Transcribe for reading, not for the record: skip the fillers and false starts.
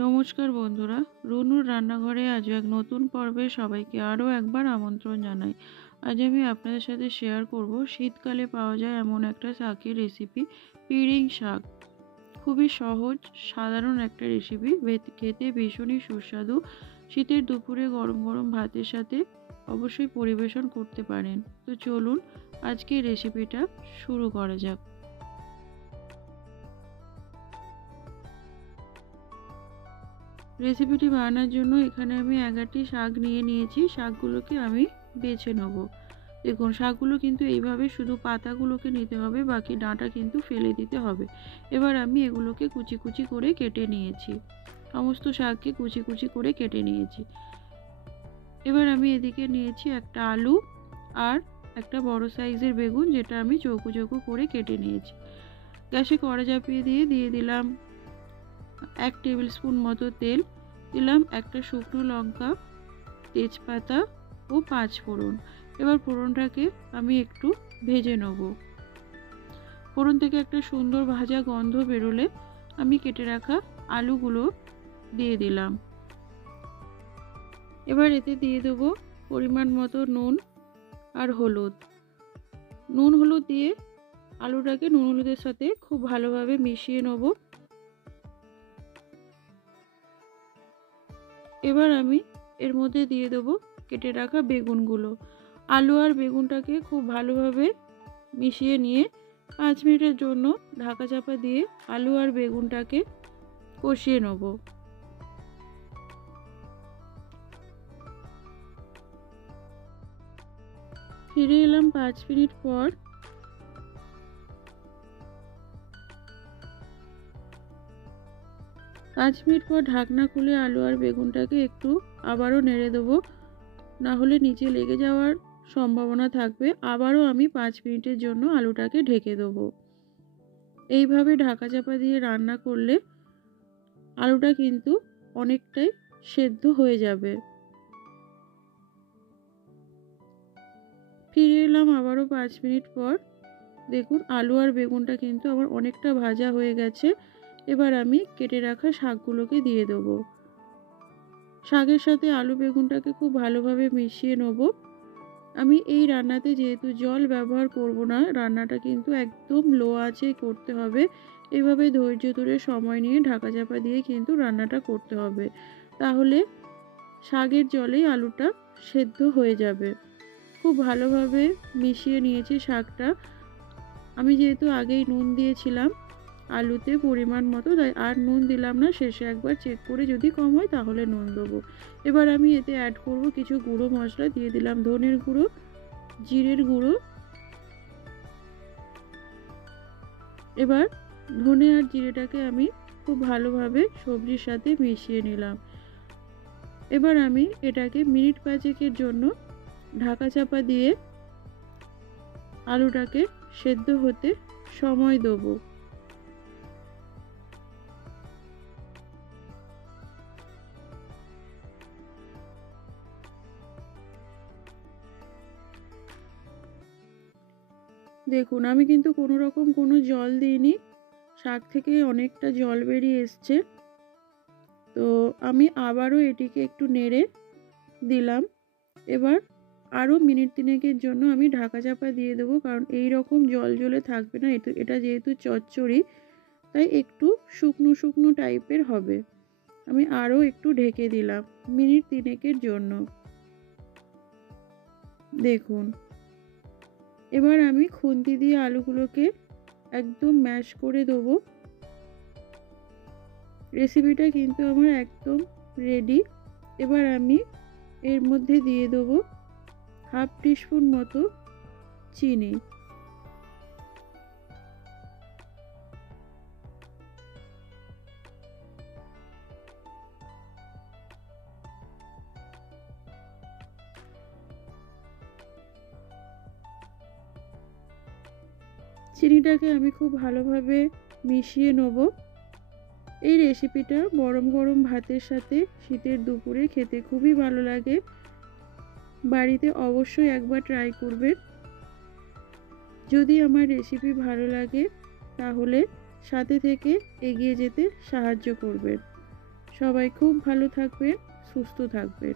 নমস্কার বন্ধুরা, রুনুর রান্নাঘরে আজ এক নতুন পর্বে সবাইকে আরও একবার আমন্ত্রণ জানাই। আজ আমি আপনাদের সাথে শেয়ার করব শীতকালে পাওয়া যায় এমন একটা শাকের রেসিপি, পিড়িং শাক। খুবই সহজ সাধারণ একটা রেসিপি, খেতে ভীষণই সুস্বাদু। শীতের দুপুরে গরম গরম ভাতের সাথে অবশ্যই পরিবেশন করতে পারেন। তো চলুন আজকে রেসিপিটা শুরু করা যাক। রেসিপিটি বানানোর জন্য এখানে আমি 11টি শাক নিয়ে নিয়েছি। শাকগুলোকে আমি বেছে নেব। দেখুন, শাকগুলো কিন্তু এইভাবে শুধু পাতাগুলোকে নিতে হবে, বাকি ডাঁটা কিন্তু ফেলে দিতে হবে। এবার আমি এগুলোকে কুচি কুচি করে কেটে নিয়েছি। সমস্ত শাককে কুচি কুচি করে কেটে নিয়েছি। এবার আমি এদিকে নিয়েছি একটা আলু আর একটা বড় সাইজের বেগুন, যেটা আমি চৌকো চৌকো করে কেটে নিয়েছি। গ্যাসে কড়া চাপিয়ে দিয়ে দিলাম 1 টেবিল স্পুন মতো তেল, দিলাম একটা শুকনো লঙ্কা, তেজপাতা ও 5 ফোড়ন। এবার ফোড়নটাকে আমি একটু ভেজে নেব। ফোড়ন থেকে একটা সুন্দর ভাজা গন্ধ বেরোলে আমি কেটে রাখা আলুগুলো দিয়ে দিলাম। এবার এতে দিয়ে দেবো পরিমাণ মতো নুন আর হলুদ। নুন হলুদ দিয়ে আলুটাকে নুন হলুদের সাথে খুব ভালোভাবে মিশিয়ে নেব। এবার আমি এর মধ্যে দিয়ে দেবো কেটে রাখা বেগুনগুলো। আলু আর বেগুনটাকে খুব ভালোভাবে মিশিয়ে নিয়ে 5 মিনিটের জন্য ঢাকা চাপা দিয়ে আলু আর বেগুনটাকে কষিয়ে নেব। ফিরে এলাম 5 মিনিট পর। ঢাকনা খুলে আলু আর বেগুনটাকে একটু আবারও নেড়ে দেবো, না হলে নিচে লেগে যাওয়ার সম্ভাবনা থাকবে। আবারও আমি 5 মিনিটের জন্য আলুটাকে ঢেকে দেবো। এইভাবে ঢাকা চাপা দিয়ে রান্না করলে আলুটা কিন্তু অনেকটাই সেদ্ধ হয়ে যাবে। ফিরে এলাম আবারও 5 মিনিট পর। দেখুন, আলু আর বেগুনটা কিন্তু আমার অনেকটা ভাজা হয়ে গেছে। এবার আমি কেটে রাখা শাকগুলোকে দিয়ে দেবো। শাকের সাথে আলু বেগুনটাকে খুব ভালোভাবে মিশিয়ে নেব। আমি এই রান্নাতে যেহেতু জল ব্যবহার করব না, রান্নাটা কিন্তু একদম লো আঁচে করতে হবে। এভাবে ধৈর্য ধরে সময় নিয়ে ঢাকা চাপা দিয়ে কিন্তু রান্নাটা করতে হবে, তাহলে শাকের জলেই আলুটা সেদ্ধ হয়ে যাবে। খুব ভালোভাবে মিশিয়ে নিয়েছি শাকটা। আমি যেহেতু আগেই নুন দিয়েছিলাম আলুতে পরিমাণ মতো, তাই আর নুন দিলাম না। শেষে একবার চেক করে যদি কম হয় তাহলে নুন দেবো। এবার আমি এতে অ্যাড করব কিছু গুঁড়ো মশলা। দিয়ে দিলাম ধনের গুঁড়ো, জিরের গুঁড়ো। এবার ধনে আর জিরেটাকে আমি খুব ভালোভাবে সবজির সাথে মিশিয়ে নিলাম। এবার আমি এটাকে মিনিট 5-এর জন্য ঢাকা চাপা দিয়ে আলুটাকে সেদ্ধ হতে সময় দেবো। দেখুন, আমি কিন্তু কোনো রকম কোনো জল দিইনি। শাক থেকে অনেকটা জল বেরিয়ে এসছে। তো আমি আবারও এটিকে একটু নেড়ে দিলাম। এবার আরও মিনিট 3-এর জন্য আমি ঢাকা চাপা দিয়ে দেবো, কারণ এই রকম জল জলে থাকবে না। এটা যেহেতু চচ্চড়ি, তাই একটু শুকনো শুকনো টাইপের হবে। আমি আরও একটু ঢেকে দিলাম মিনিট 3-এর জন্য। দেখুন, এবার আমি খুন্তি দিয়ে আলুগুলোকে একদম ম্যাশ করে দেবো। রেসিপিটা কিন্তু আমার একদম রেডি। এবার আমি এর মধ্যে দিয়ে দেবো হাফ টিস্পুন মতো চিনি। চিনিটাকে আমি খুব ভালোভাবে মিশিয়ে নেব। এই রেসিপিটা গরম গরম ভাতের সাথে শীতের দুপুরে খেতে খুবই ভালো লাগে। বাড়িতে অবশ্যই একবার ট্রাই করবেন। যদি আমার রেসিপি ভালো লাগে তাহলে সাথে থেকে এগিয়ে যেতে সাহায্য করবেন। সবাই খুব ভালো থাকবেন, সুস্থ থাকবেন।